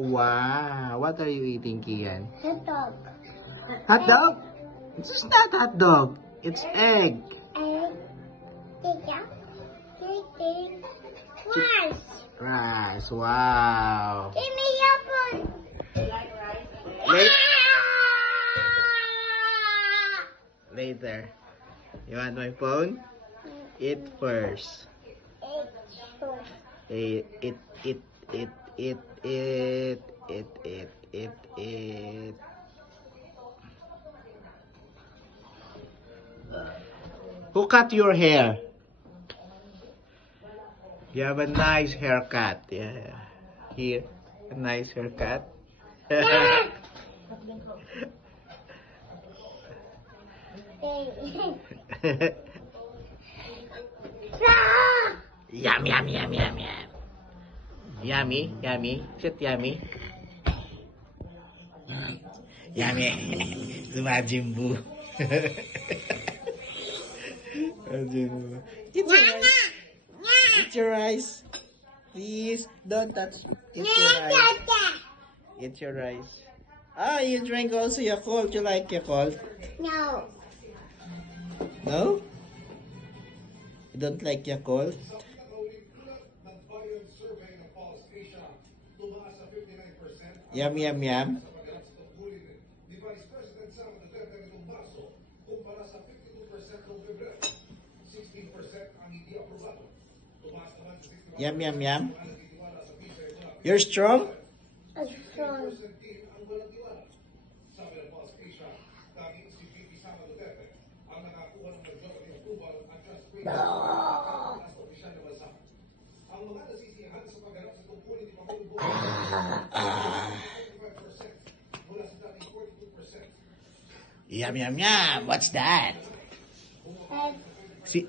Wow. What are you eating, Kian? Hot dog. Hot dog? This is not hot dog. It's egg. Egg. Chicken. Rice. Rice. Wow. Give me your phone. Later. You want my phone? Eat first. Eat. Who cut your hair? You have a nice haircut. Yeah. Here. A nice haircut. Yum, yum, yum, yum, yum. Yummy, yummy. Is it yummy? Yummy. Lumajimbu. Eat your rice. Eat your rice. Please, don't touch. Eat your rice. Eat your rice. Ah, you drink also Yakult. You like Yakult? No. No? You don't like Yakult? Yum, yum, yum. Yum, yum, yum. You're strong? I'm strong. Yum, yum, yum. What's that? See?